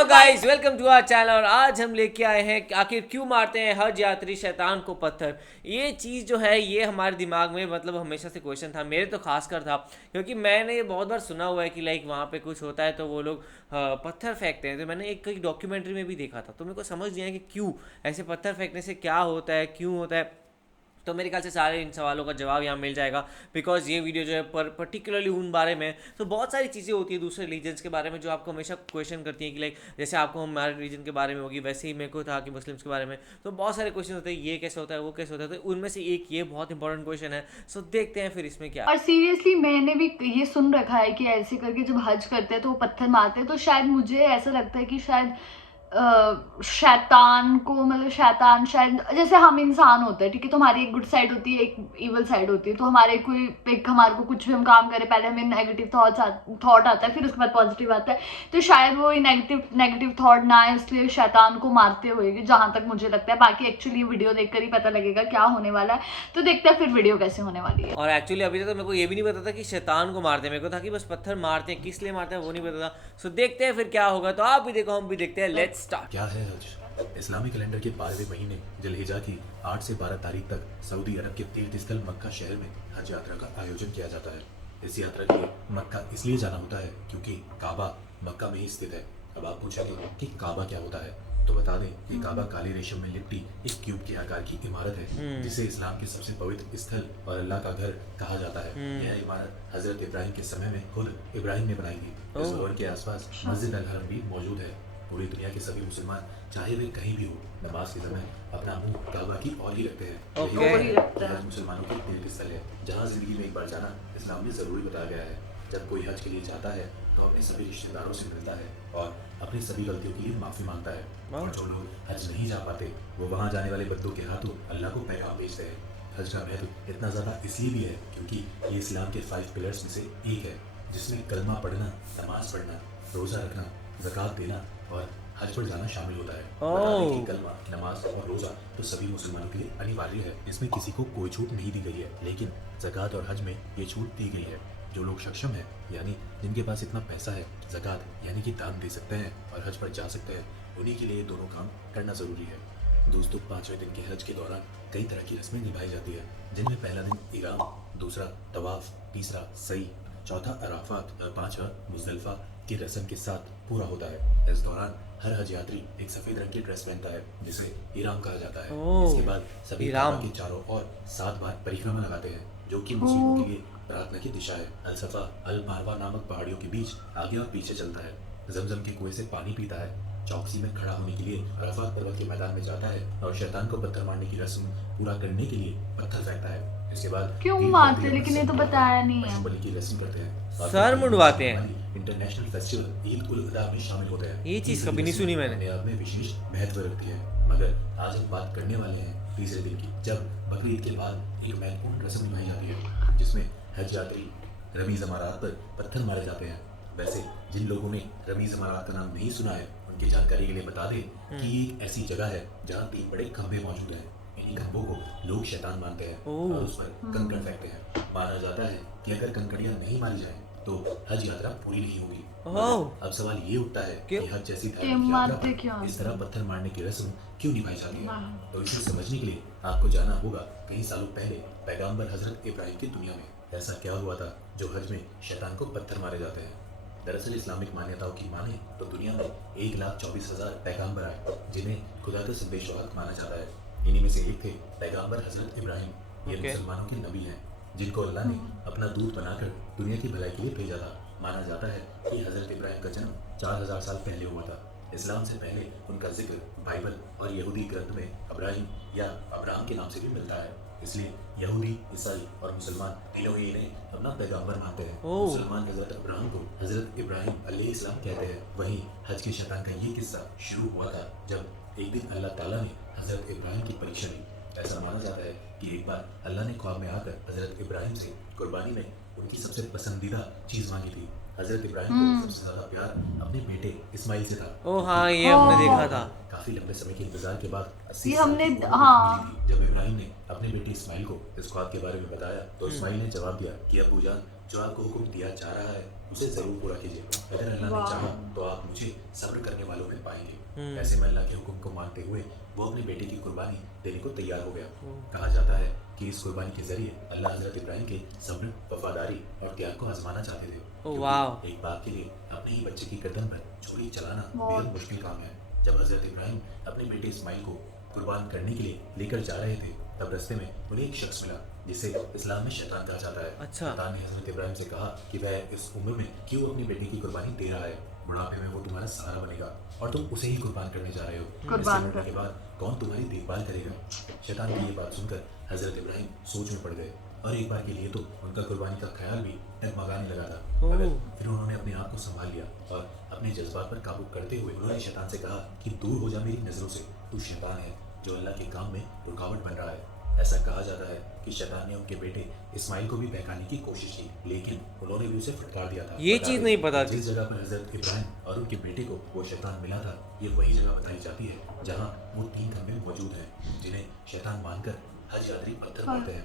Hello guys, welcome to our channel. और आज हम लेके आए हैं कि आखिर क्यों मारते हैं हज यात्री शैतान को पत्थर। ये चीज़ जो है ये हमारे दिमाग में मतलब हमेशा से क्वेश्चन था, मेरे तो खासकर था, क्योंकि मैंने ये बहुत बार सुना हुआ है कि लाइक वहाँ पे कुछ होता है तो वो लोग पत्थर फेंकते हैं। तो मैंने एक कई डॉक्यूमेंट्री में भी देखा था, तो मेरे को समझ नहीं आया कि क्यों ऐसे पत्थर फेंकने से क्या होता है, क्यों होता है। तो मेरे ख्याल से सारे इन सवालों का जवाब यहाँ मिल जाएगा, बिकॉज ये वीडियो जो है पर्टिकुलरली उन बारे में। तो बहुत सारी चीज़ें होती है दूसरे रिलीजन्स के बारे में जो आपको हमेशा क्वेश्चन करती हैं कि लाइक जैसे आपको हमारे रिलीजन के बारे में होगी, वैसे ही मेरे को था कि मुस्लिम्स के बारे में। तो बहुत सारे क्वेश्चन होते हैं, ये कैसे होता है, वो कैसे होता है। तो उनमें से एक ये बहुत इंपॉर्टेंट क्वेश्चन है। सो देखते हैं फिर इसमें क्या। और सीरियसली मैंने भी ये सुन रखा है कि ऐसे करके जब हज करते हैं तो वो पत्थर मारते हैं, तो शायद मुझे ऐसा लगता है कि शायद शैतान को, मतलब शैतान शायद जैसे हम इंसान होते हैं, ठीक है, तो हमारी एक गुड साइड होती है, एक इवल साइड होती है। तो हमारे कोई एक हमारे को कुछ भी हम काम करें, पहले हमें नेगेटिव थॉट आता है, फिर उसके बाद पॉजिटिव आता है। तो शायद वो नेगेटिव थॉट ना आए, इसलिए शैतान को मारते होएगी, जहां तक मुझे लगता है। बाकी एक्चुअली वीडियो देखकर ही पता लगेगा क्या होने वाला है। तो देखते हैं फिर वीडियो कैसे होने वाली है। और एक्चुअली अभी तक तो मेरे को ये भी नहीं पता था कि शैतान को मारते हैं, मेरे को था कि बस पत्थर मारते हैं, किस लिए मारते हैं वो नहीं पता था। सो देखते हैं फिर क्या होगा। तो आप भी देखो, हम भी देखते हैं। Let's start. क्या है हज? इस्लामी कैलेंडर के 12वें महीने जिलहिजा की 8 से 12 तारीख तक सऊदी अरब के तीर्थ स्थल मक्का शहर में हज यात्रा का आयोजन किया जाता है। इस यात्रा के लिए मक्का इसलिए जाना होता है क्योंकि काबा मक्का में ही स्थित है। अब आप पूछेंगे कि काबा क्या होता है, तो बता दें कि काबा काले रेशम में लिपटी एक क्यूब के आकार की इमारत है जिसे इस्लाम के सबसे पवित्र स्थल और अल्लाह का घर कहा जाता है। यह इमारत हजरत इब्राहिम के समय में खुद इब्राहिम ने बनाई थी। इस भवन के आसपास मस्जिद अल हरम भी मौजूद है। पूरी दुनिया के सभी मुसलमान चाहे वे कहीं भी हो, नमाज के समय अपना मुंह काबा की ओर ही रखते हैं। ओके। यही वजह है मुसलमानों के तीर्थ स्थल है जहाँ जिंदगी में एक बार जाना इस्लाम में जरूरी बताया गया है। जब कोई हज के लिए जाता है तो अपने सभी रिश्तेदारों से मिलता है और अपनी सभी गलतियों के लिए माफी मांगता है। और जो लोग हज नहीं जा पाते वो वहाँ जाने वाले बंदों के हाथों अल्लाह को पैगाम भेजते हैं। हज का महत्व इतना ज्यादा इसलिए भी है क्योंकि ये इस्लाम के 5 पिलर्स में से एक है, जिसमें कलमा पढ़ना, नमाज पढ़ना, रोजा रखना, ज़कात देना और हज पर जाना शामिल होता है। बता दें कि कलमा, नमाज और रोजा तो सभी मुसलमानों के लिए अनिवार्य है, इसमें किसी को कोई छूट नहीं दी गई है। लेकिन ज़कात और हज में ये छूट दी गई है। जो लोग सक्षम है, यानी जिनके पास इतना पैसा है, ज़कात यानी कि दान दे सकते हैं और हज पर जा सकते हैं, उन्हीं के लिए ये दोनों काम करना जरूरी है। दोस्तों, 5वें दिन के हज के दौरान कई तरह की रस्में निभाई जाती है, जिनमें पहला दिन इहराम, दूसरा तवाफ, तीसरा सई, चौथा अराफात और पांचवा मुजदलिफा की रस्म के साथ पूरा होता है। इस दौरान हर हज यात्री एक सफेद रंग की ड्रेस पहनता है जिसे इहराम कहा जाता है। इसके बाद सभी इहराम। काबा के चारों ओर 7 बार परिक्रमा लगाते हैं, जो कि मुस्लिमों के लिए प्रार्थना की दिशा है। अल सफा अल मारवा नामक पहाड़ियों के बीच आगे और पीछे चलता है, जमजम के कुएं से पानी पीता है, चौकसी में खड़ा होने के लिए अराफात पर्वत के मैदान में जाता है और शैतान को पत्थर मारने की रस्म पूरा करने के लिए पत्थर फेंकता है। इसके बाद क्यों मारते, लेकिन ये तो बताया नहीं है। बलि की रस्म करते हैं और सर मुंडवाते हैं। इंटरनेशनल फेस्टिवल ईद उल अजहा में शामिल होते हैं। ये चीज़ कभी नहीं सुनी मैंने। अपने आप में विशेष महत्व रखती है। मगर आज हम बात करने वाले हैं तीसरे दिन की, जब बकरीद के बाद एक महत्वपूर्ण रस्म निभाई जाती है जिसमें हज यात्री रमी जमारात पर पत्थर मारे जाते हैं। वैसे जिन लोगों ने रमी जमारात का नाम नहीं सुना है, उनकी जानकारी के लिए बता दें कि ये एक ऐसी जगह है जहाँ 3 बड़े खंभे मौजूद हैं। इन्हीं खंभों को लोग शैतान मानते हैं और उस पर कंकड़ फेंकते हैं। माना जाता है कि अगर कंकड़ियां नहीं मारी जाएं तो हज यात्रा पूरी नहीं होगी। अब सवाल ये उठता है कि हज जैसी धार्मिक यात्रा पर इस तरह पत्थर मारने की रस्म क्यों निभाई जाती है। तो इसे समझने के लिए आपको जाना होगा कई सालों पहले पैगंबर हजरत इब्राहिम की दुनिया में ऐसा क्या हुआ था जो हज में शैतान को पत्थर मारे जाते हैं। दरअसल इस्लामिक मान्यताओं की माने तो दुनिया में 1,24,000 पैगंबर आए जिन्हें खुदा का संदेशवाहक माना जाता है। इन्हीं में से एक थे पैगंबर हजरत इब्राहिम। ये मुसलमानों के नबी हैं जिनको अल्लाह ने अपना दूत बनाकर दुनिया की भलाई के लिए भेजा था। माना जाता है कि हजरत इब्राहिम का जन्म 4000 साल पहले हुआ था। इस्लाम से पहले उनका जिक्र बाइबल और यहूदी ग्रंथ में अब्राहिम या अब्राहम के नाम से भी मिलता है। इसलिए यहूदी, ईसाई और मुसलमान तीनों ही इन्हें अपना पैगंबर मानते हैं। मुसलमान हजरत अब्राहम को हजरत इब्राहिम अलैहिस्सलाम कहते हैं। वहीं हज के शैतान का ये किस्सा शुरू हुआ था जब एक दिन अल्लाह ताला ने हजरत इब्राहिम की परीक्षा ली। ऐसा माना जाता है कि एक बार अल्लाह ने ख्वाब में आकर हजरत इब्राहिम से कुर्बानी में उनकी सबसे पसंदीदा चीज मांगी थी। हजरत इब्राहिम को सबसे ज्यादा प्यार अपने बेटे इस्माइल से था। ओ हाँ, ये हमने देखा था। काफी लंबे समय के इंतजार के बाद 80 ये साल हमने- की उम्र हाँ। मिली थी। जब इब्राहिम ने अपने बेटे इस्माइल को इस ख्वाब के बारे में बताया तो इस्माइल ने जवाब दिया कि अब्बू जान, जो आपको हुक्म दिया जा रहा है उसे जरूर पूरा कीजिए। अगर अल्लाह ने चाहा तो आप मुझे सब्र करने वालों में पाएंगे। ऐसे में अल्लाह के हुक्म को मानते हुए वो अपने बेटे की कुर्बानी देने को तैयार हो गया। कहा जाता है कि इस कुर्बानी के जरिए अल्लाह हजरत इब्राहिम के सब्र, वफादारी और त्याग को आजमाना चाहते थे। क्योंकि एक बाप के लिए अपने ही बच्चे की गर्दन पर छुरी चलाना बेहद मुश्किल काम है। जब हजरत इब्राहिम अपने बेटे इस्माइल को कुर्बान करने के लिए लेकर जा रहे थे तब रास्ते में उन्हें एक शख्स मिला जिसे इस्लाम में शैतान कहा जाता है। अच्छा। शैतान ने हजरत इब्राहिम से कहा कि वह इस उम्र में क्यों अपने बेटे की कुर्बानी दे रहा है, बुढ़ापे में वो तुम्हारा सहारा बनेगा और तुम उसे ही कुर्बान करने जा रहे हो। कुर्बान इससे मरने के बाद कौन तुम्हारी देखभाल करेगा। शैतान की ये बात सुनकर हजरत इब्राहिम सोच में पड़ गए और एक बार के लिए तो उनका कुर्बानी का ख्याल भी डगमगाने लगा था, मगर फिर उन्होंने अपने आप को संभाल लिया और अपने जज्बात पर काबू करते हुए उन्होंने शैतान से कहा कि दूर हो जा मेरी नजरों से, तू शैतान है जो अल्लाह के काम में रुकावट बन रहा है। ऐसा कहा जाता है कि शैतान ने उनके बेटे इस्माइल को भी बहकाने की कोशिश की, लेकिन उन्होंने भी उसे फटकार दिया था। ये चीज नहीं पता थी। जिस जगह पर हजरत इब्राहिम और उनके बेटे को वो शैतान मिला था, ये वही जगह बताई जाती है जहाँ वो 3 खंबे मौजूद हैं जिन्हें शैतान मानकर हज यात्री पत्थर मारते हैं।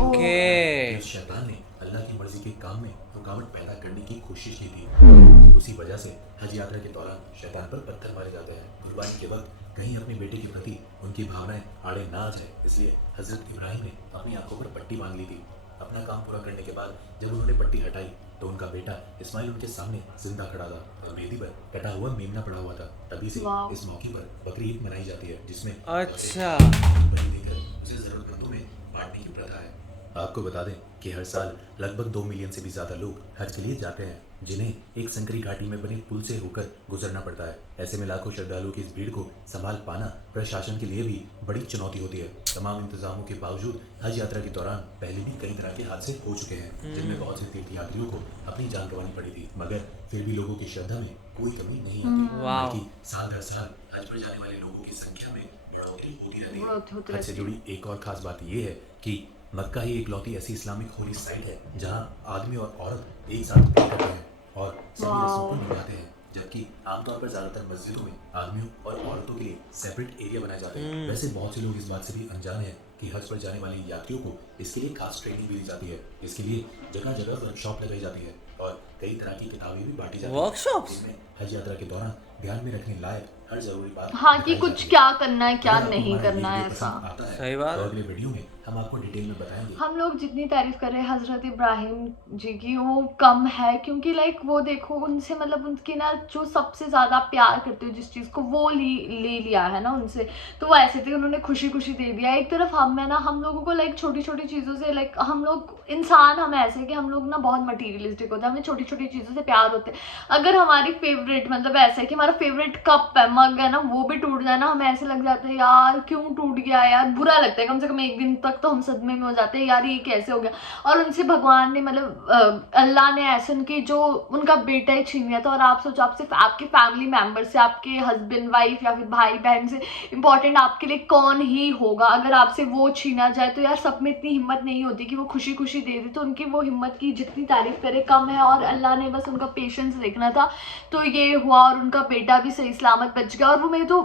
ओके। इस शैतान ने अल्लाह की मर्जी के काम में रुकावट पैदा करने की कोशिश की थी। उसी वजह से हज यात्रा के दौरान शैतान पर पत्थर मारे जाते हैं। कुर्बानी के वक्त कहीं अपने बेटे के प्रति उनकी भावनाएं आड़े ना आ जाए, इसलिए हजरत इब्राहिम ने अपनी आंखों पर पट्टी बांध ली थी। अपना काम पूरा करने के बाद जब उन्होंने पट्टी हटाई तो उनका बेटा इस्माइल उनके सामने जिंदा खड़ा था और मेहंदी पर कटा हुआ मेमना पड़ा हुआ था। तभी से इस मौके पर बकरी ईद मनाई जाती है, जिसमें अच्छा। उसे जरूरतमंदों में बांटने की प्रथा है। आपको बता दें कि हर साल लगभग 2 मिलियन से भी ज्यादा लोग हज के लिए जाते हैं, जिन्हें एक संकरी घाटी में बने पुल से होकर गुजरना पड़ता है। ऐसे में लाखों श्रद्धालुओं की इस भीड़ को संभाल पाना प्रशासन के लिए भी बड़ी चुनौती होती है। तमाम इंतजामों के बावजूद हज यात्रा के दौरान पहले भी कई तरह के हादसे हो चुके हैं, जिनमें बहुत से तीर्थयात्रियों को अपनी जान गंवानी पड़ी थी, मगर फिर भी लोगों की श्रद्धा में कोई कमी नहीं आती, बल्कि साल दर साल हज पर जाने वाले लोगों की संख्या में बढ़ोतरी होती रहती है। हज से जुड़ी एक और खास बात यह है कि मक्का ही इकलौती ऐसी इस्लामिक होली साइट है जहां आदमी और औरत एक साथ प्रे करते हैं और सभी रस्मों को निभाते हैं, जबकि आमतौर पर ज्यादातर मस्जिदों में आदमियों और औरतों के लिए सेपरेट एरिया बनाए जाते हैं। वैसे बहुत से लोग इस बात से भी अनजान हैं कि हज पर जाने वाले यात्रियों को इसके लिए खास ट्रेनिंग भी दी जाती है। इसके लिए जगह जगह वर्कशॉप लगाई जाती है और कई तरह की किताबें भी बांटी जाती हैं। वर्कशॉप्स? जिनमें हज यात्रा के दौरान ध्यान में रखने लायक हर जरूरी बात हाँ कि बताई कुछ जाती है। क्या करना है क्या अगर आपको नहीं हमारा करना है वीडियो ऐसा। पसंद आता है, सही बात। तो अगले वीडियो में हम आपको डिटेल में बताएंगे। हम लोग जितनी तारीफ कर रहे हैं हजरत इब्राहिम जी की वो कम है, क्योंकि लाइक वो देखो उनसे मतलब उनकी ना जो सबसे ज्यादा प्यार करते हो जिस चीज को वो ले लिया है ना उनसे, तो वो ऐसे थे उन्होंने खुशी खुशी दे दिया। एक तरफ हम है ना, हम लोगों को लाइक छोटी छोटी चीजों से लाइक हम लोग इंसान हम ऐसे कि हम लोग ना बहुत मटीरियलिस्टिक होते हैं, हमें छोटी छोटी चीजों से प्यार होते हैं। अगर हमारी फेवरेट मतलब ऐसा है कि हमारा फेवरेट कप है, मग है ना, वो भी टूट जाए ना हमें ऐसे लग जाता है यार क्यों टूट गया यार, बुरा लगता है। कम से कम एक दिन तक तो हम सदमे में हो जाते हैं यार ये कैसे हो गया। और उनसे भगवान ने मतलब अल्लाह ने ऐसे उनकी जो उनका बेटा ही छीन लिया था। और आप सोचो आपसे आपके फैमिली मेंबर से, आपके हस्बैंड वाइफ या फिर भाई बहन से इंपॉर्टेंट आपके लिए कौन ही होगा, अगर आपसे वो छीना जाए तो यार सब में इतनी हिम्मत नहीं होती कि वो खुशी खुशी दे दे। तो उनकी वो हिम्मत की जितनी तारीफ करे कम है, और अल्लाह ने बस उनका पेशेंस देखना था तो ये हुआ और उनका बेटा भी सही सलामत बच गया। और वो मैं तो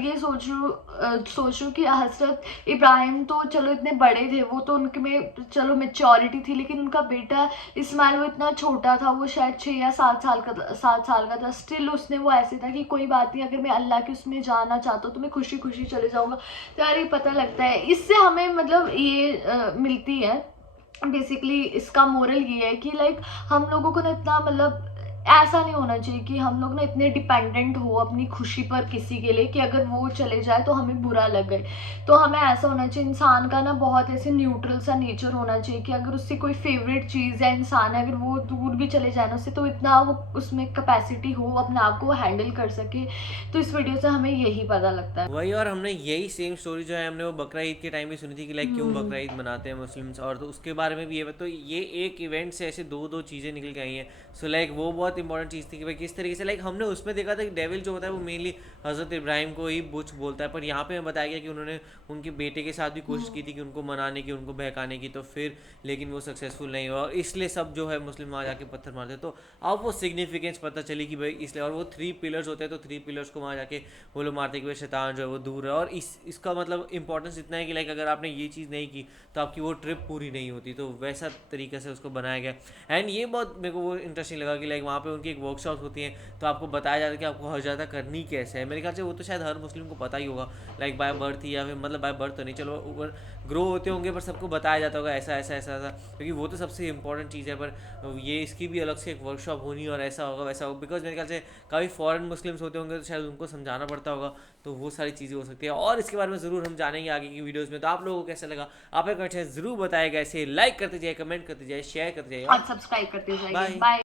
ये सोच रही हूँ कि हजरत इब्राहिम तो चलो इतने बड़े थे, वो तो उनके में चलो मेच्योरिटी थी, लेकिन उनका बेटा इस्माइल वो इतना छोटा था, वो शायद 6 या 7 साल का था। स्टिल उसने वो ऐसे था कि कोई बात नहीं, अगर मैं अल्लाह के उसमें जाना चाहता हूँ तो मैं खुशी खुशी चले जाऊँगा। तो यार ये पता लगता है इससे हमें मतलब ये मिलती है बेसिकली। इसका मोरल ये है कि लाइक हम लोगों को ना इतना मतलब ऐसा नहीं होना चाहिए कि हम लोग ना इतने डिपेंडेंट हो अपनी खुशी पर किसी के लिए कि अगर वो चले जाए तो हमें बुरा लगे। तो हमें ऐसा होना चाहिए, इंसान का ना बहुत ऐसे न्यूट्रल सा नेचर होना चाहिए कि अगर उससे कोई फेवरेट चीज़ या इंसान है अगर वो दूर भी चले जाए ना उससे, तो इतना वो उसमें कैपेसिटी हो अपने आप को हैंडल कर सके। तो इस वीडियो से हमें यही पता लगता है। वही, और हमने यही सेम स्टोरी जो है हमने वो बकरा ईद के टाइम भी सुनी थी कि लाइक क्यों बकरा ईद मनाते हैं मुस्लिम्स, और तो उसके बारे में भी ये तो ये एक इवेंट से ऐसे दो चीज़ें निकल के आई हैं सो लाइक वो बहुत इंपॉर्टेंट चीज़ थी कि भाई किस तरीके से लाइक हमने उसमें देखा था कि डेविल जो होता है वो मेनली हज़रत इब्राहिम को ही बुच बोलता है, पर यहाँ पे हमें बताया गया कि उन्होंने उनके बेटे के साथ भी कोशिश की थी कि उनको मनाने की, उनको बहकाने की, तो फिर लेकिन वो सक्सेसफुल नहीं हुआ और इसलिए सब जो है मुस्लिम वहाँ जाके पत्थर मारते। तो अब वो सिग्निफिकेंस पता चली कि भाई इसलिए, और वो 3 पिलर्स होते हैं तो 3 पिलर्स को वहाँ जाके वो लोग मारते हैं कि भाई शैतान जो है वो दूर है। और इसका मतलब इंपॉर्टेंस इतना है कि लाइक अगर आपने ये चीज़ नहीं की तो आपकी वो ट्रिप पूरी नहीं होती, तो वैसा तरीके से उसको बनाया गया। एंड ये बहुत मेरे को वो इंटरेस्टिंग लगा कि लाइक वहाँ पे उनकी एक वर्कशॉप होती है तो आपको बताया जाता है कि आपको हज ज़्यादा करनी कैसे है। मेरे ख्याल से वो तो शायद हर मुस्लिम को पता ही होगा, लाइक बाय बर्थ ही या फिर मतलब बाय बर्थ तो नहीं, चलो ऊपर ग्रो होते होंगे पर सबको बताया जाता होगा ऐसा ऐसा ऐसा ऐसा, क्योंकि वो तो सबसे इंपॉर्टेंट चीज़ है। पर ये इसकी भी अलग से एक वर्कशॉप होनी और ऐसा होगा वैसा होगा, बिकॉज मेरे ख्याल से काफ़ी फॉरेन मुस्लिम्स होते होंगे तो शायद उनको समझाना पड़ता होगा, तो वो सारी चीज़ें हो सकती है। और इसके बारे में ज़रूर हम जानेंगे आगे की वीडियोज़ में। तो आप लोगों को कैसा लगा आप कमेंट ज़रूर बताएगा, ऐसे लाइक करते जाइए, कमेंट करते जाइए, शेयर करते जाइए और सब्सक्राइब करते जाइए। बाय। बाय।